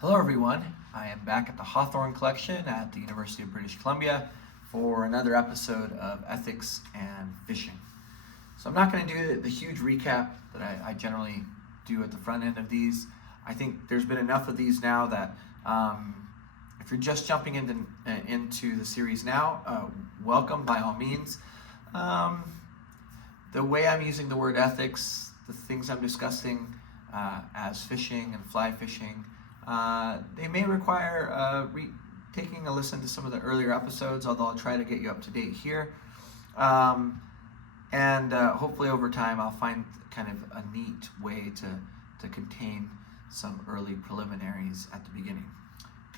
Hello everyone, I am back at the Hawthorne Collection at the University of British Columbia for another episode of Ethics and Fishing. So I'm not going to do the huge recap that I generally do at the front end of these. I think there's been enough of these now that if you're just jumping into the series now, welcome by all means. The way I'm using the word ethics, the things I'm discussing as fishing and fly fishing, they may require taking a listen to some of the earlier episodes, although I'll try to get you up to date here. Hopefully over time I'll find kind of a neat way to contain some early preliminaries at the beginning.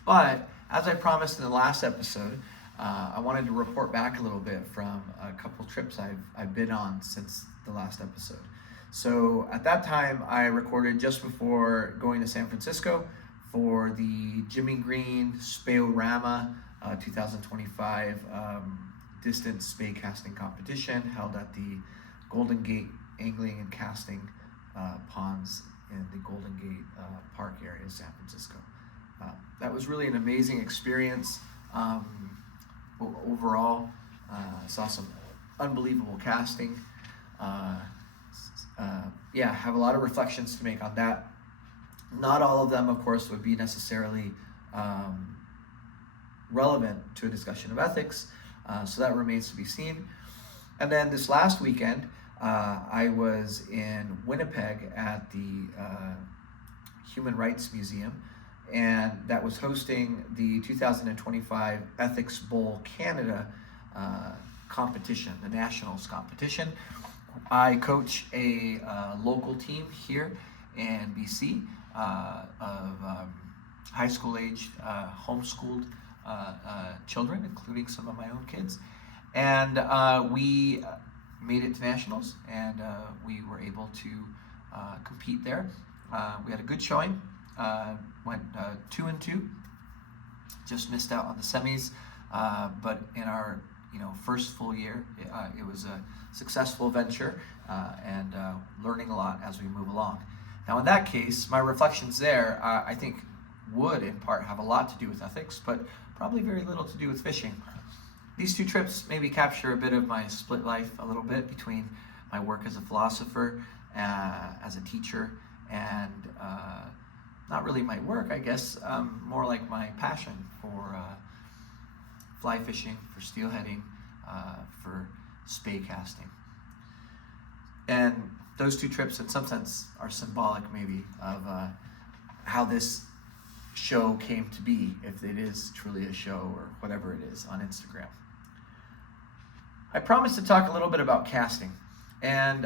But as I promised in the last episode, I wanted to report back a little bit from a couple trips I've been on since the last episode. So at that time I recorded just before going to San Francisco for the Jimmy Green Speyorama 2025 distance spey casting competition held at the Golden Gate Angling and Casting ponds in the Golden Gate Park area of San Francisco. That was really an amazing experience. Overall, saw some unbelievable casting. Have a lot of reflections to make on that. Not all of them, of course, would be necessarily relevant to a discussion of ethics, so that remains to be seen. And then this last weekend, I was in Winnipeg at the Human Rights Museum, and that was hosting the 2025 Ethics Bowl Canada competition, the Nationals competition. I coach a local team here in BC of high school age homeschooled children, including some of my own kids. And we made it to Nationals, and we were able to compete there. We had a good showing, went 2-2, just missed out on the semis, but in our first full year, it was a successful venture and learning a lot as we move along. Now in that case, my reflections there, I think would in part have a lot to do with ethics, but probably very little to do with fishing. These two trips maybe capture a bit of my split life a little bit between my work as a philosopher, as a teacher, and not really my work, I guess, more like my passion for fly fishing, for steelheading, for spey casting. And those two trips in some sense are symbolic maybe of how this show came to be, if it is truly a show or whatever it is on Instagram. I promised to talk a little bit about casting, and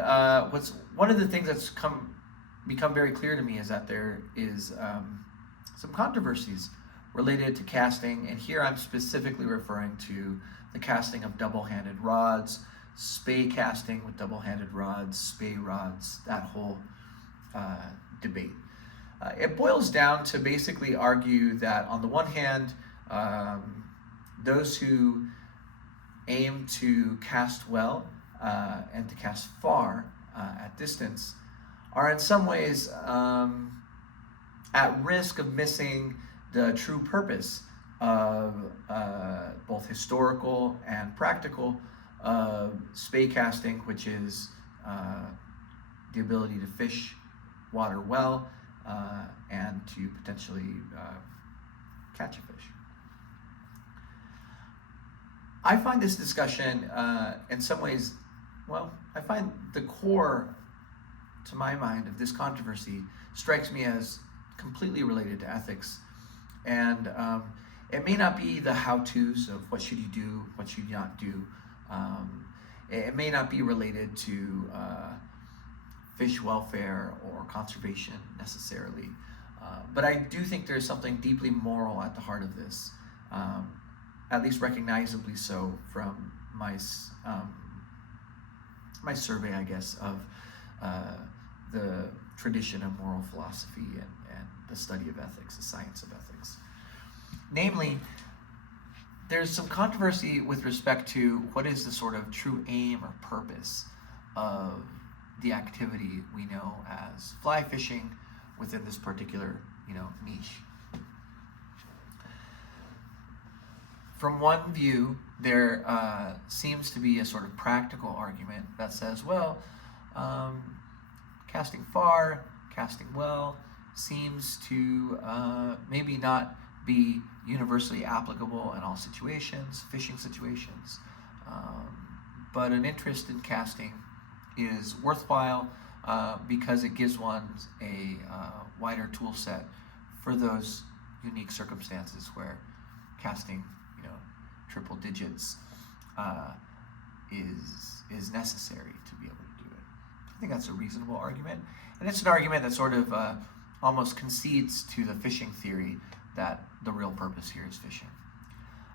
what's one of the things that's become very clear to me is that there is some controversies related to casting, and here I'm specifically referring to the casting of double-handed rods, spey casting with double-handed rods, spey rods, that whole debate. It boils down to basically argue that on the one hand, those who aim to cast well and to cast far at distance are in some ways at risk of missing the true purpose of both historical and practical spey casting, which is the ability to fish water well and to potentially catch a fish. I find this discussion in some ways, I find the core, to my mind, of this controversy strikes me as completely related to ethics. And it may not be the how-tos of what should you do, what should you not do. It may not be related to fish welfare or conservation necessarily. But I do think there's something deeply moral at the heart of this, at least recognizably so from my survey, I guess, of the tradition of moral philosophy and the study of ethics, the science of ethics. Namely, there's some controversy with respect to what is the sort of true aim or purpose of the activity we know as fly fishing within this particular niche. from one view, there seems to be a sort of practical argument that says, well, casting far, casting well, seems to maybe not be universally applicable in all situations, fishing situations, but an interest in casting is worthwhile because it gives one a wider tool set for those unique circumstances where casting, triple digits is necessary to be able to do it. I think that's a reasonable argument, and it's an argument that sort of almost concedes to the fishing theory that the real purpose here is fishing.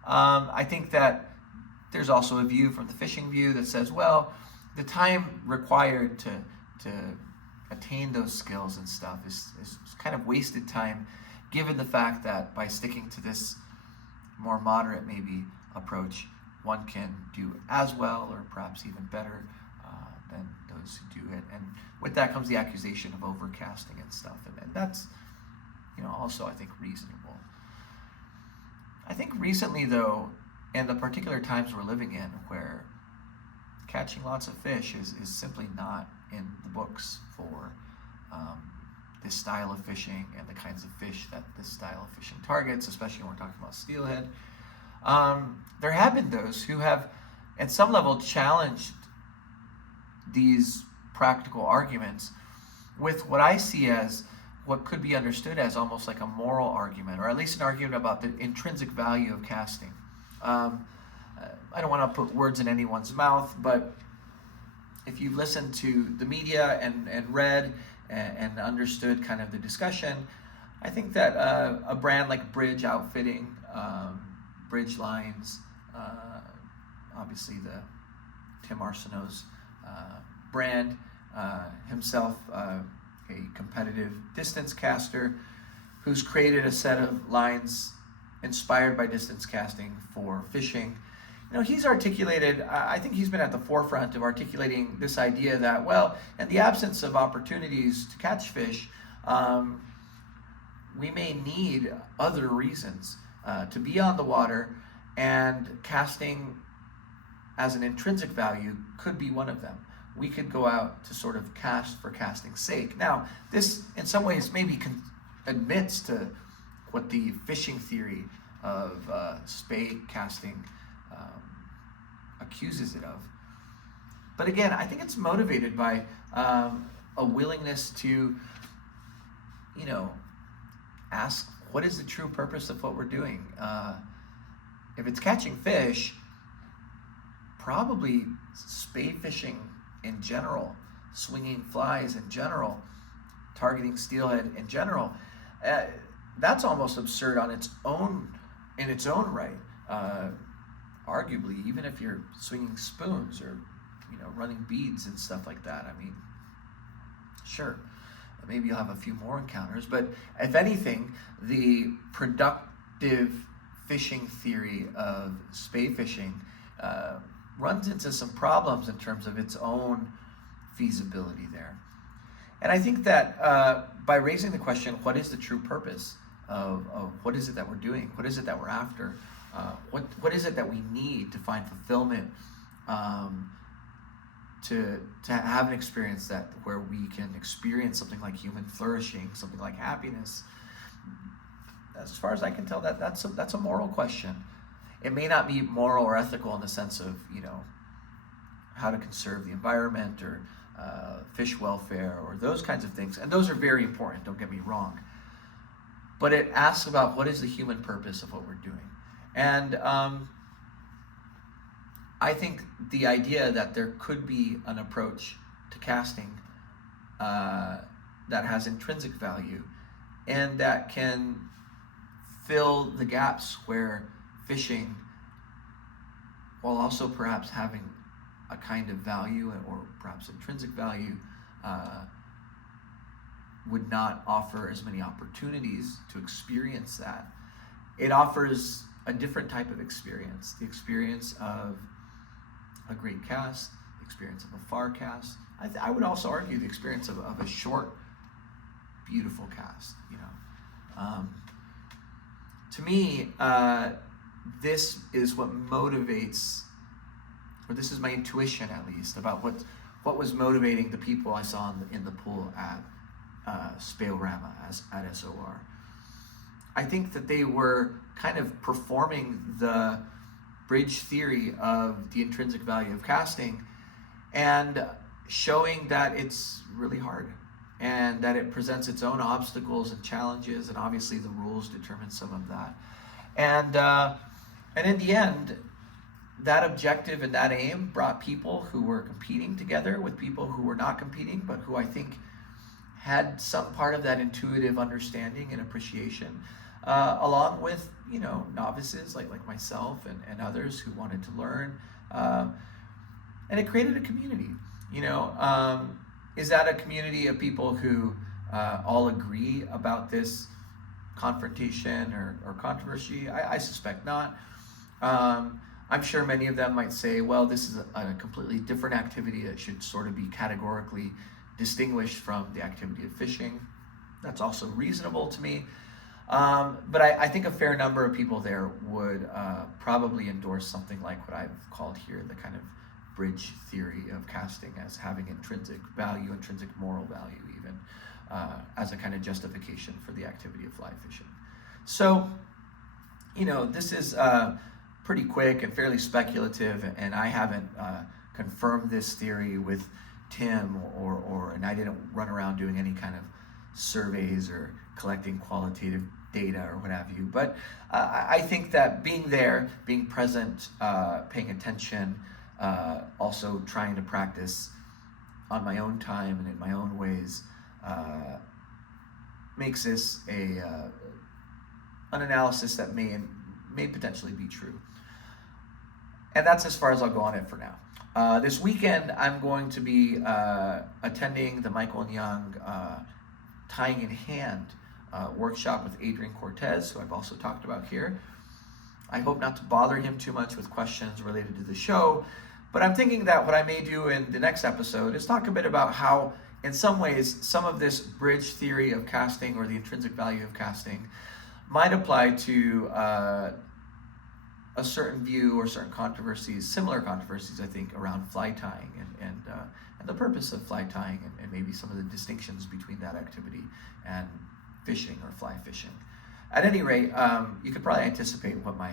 I think that there's also a view from the fishing view that says, well, the time required to attain those skills and stuff is kind of wasted time, given the fact that by sticking to this more moderate maybe approach, one can do as well or perhaps even better than those who do it. And with that comes the accusation of overcasting and stuff, and that's also I think reasonable. I think recently though, and the particular times we're living in where catching lots of fish is simply not in the books for this style of fishing and the kinds of fish that this style of fishing targets, especially when we're talking about steelhead. There have been those who have, at some level, challenged these practical arguments with what I see as what could be understood as almost like a moral argument, or at least an argument about the intrinsic value of casting. I don't want to put words in anyone's mouth, but if you've listened to the media and read and understood kind of the discussion, I think that a brand like Bridge Outfitting, Bridge Lines, obviously the Tim Arsenault's brand, himself a competitive distance caster who's created a set of lines inspired by distance casting for fishing. He's articulated, I think he's been at the forefront of articulating this idea that, well, in the absence of opportunities to catch fish, we may need other reasons to be on the water, and casting as an intrinsic value could be one of them. We could go out to sort of cast for casting's sake. Now, this in some ways maybe admits to what the fishing theory of spey casting accuses it of. But again, I think it's motivated by a willingness to, ask what is the true purpose of what we're doing. If it's catching fish, probably spey fishing in general, swinging flies in general, targeting steelhead in general, that's almost absurd in its own right. Arguably, even if you're swinging spoons or running beads and stuff like that, I mean, sure, maybe you'll have a few more encounters, but if anything, the productive fishing theory of spey fishing runs into some problems in terms of its own feasibility there. And I think that by raising the question, what is the true purpose of what is it that we're doing? What is it that we're after? What is it that we need to find fulfillment, to have an experience where we can experience something like human flourishing, something like happiness? As far as I can tell, that's a moral question. It may not be moral or ethical in the sense of how to conserve the environment or fish welfare or those kinds of things, and those are very important, don't get me wrong, but it asks about what is the human purpose of what we're doing. And I think the idea that there could be an approach to casting that has intrinsic value and that can fill the gaps where fishing, while also perhaps having a kind of value or perhaps intrinsic value, would not offer as many opportunities to experience that. It offers a different type of experience, the experience of a great cast, the experience of a far cast. I would also argue the experience of a short, beautiful cast. To me, this is what motivates, or this is my intuition at least, about what was motivating the people I saw in the pool at Speyorama, at SOR. I think that they were kind of performing the bridge theory of the intrinsic value of casting and showing that it's really hard and that it presents its own obstacles and challenges, and obviously the rules determine some of that. And in the end, that objective and that aim brought people who were competing together with people who were not competing, but who I think had some part of that intuitive understanding and appreciation, along with, you know, novices like myself and others who wanted to learn. And it created a community. You know, is that a community of people who all agree about this confrontation or controversy? I suspect not. I'm sure many of them might say, well, this is a completely different activity that should sort of be categorically distinguished from the activity of fishing. That's also reasonable to me. But I think a fair number of people there would probably endorse something like what I've called here the kind of bridge theory of casting as having intrinsic value, intrinsic moral value even, as a kind of justification for the activity of fly fishing. So, you know, this is pretty quick and fairly speculative, and I haven't confirmed this theory with Tim and I didn't run around doing any kind of surveys or collecting qualitative data or what have you. But I think that being there, being present, paying attention, also trying to practice on my own time and in my own ways, makes this an analysis that may potentially be true. And that's as far as I'll go on it for now. This weekend, I'm going to be attending the Michael and Young Tying in Hand workshop with Adrian Cortes, who I've also talked about here. I hope not to bother him too much with questions related to the show, but I'm thinking that what I may do in the next episode is talk a bit about how, in some ways, some of this bridge theory of casting or the intrinsic value of casting might apply to a certain view or certain controversies, similar controversies, I think, around fly tying and the purpose of fly tying and maybe some of the distinctions between that activity and fishing or fly fishing. At any rate, you could probably anticipate what my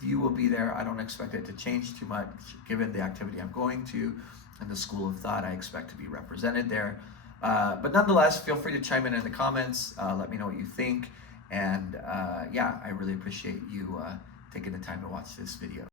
view will be there. I don't expect it to change too much given the activity I'm going to and the school of thought I expect to be represented there. But nonetheless, feel free to chime in the comments. Let me know what you think. And yeah, I really appreciate you taking the time to watch this video.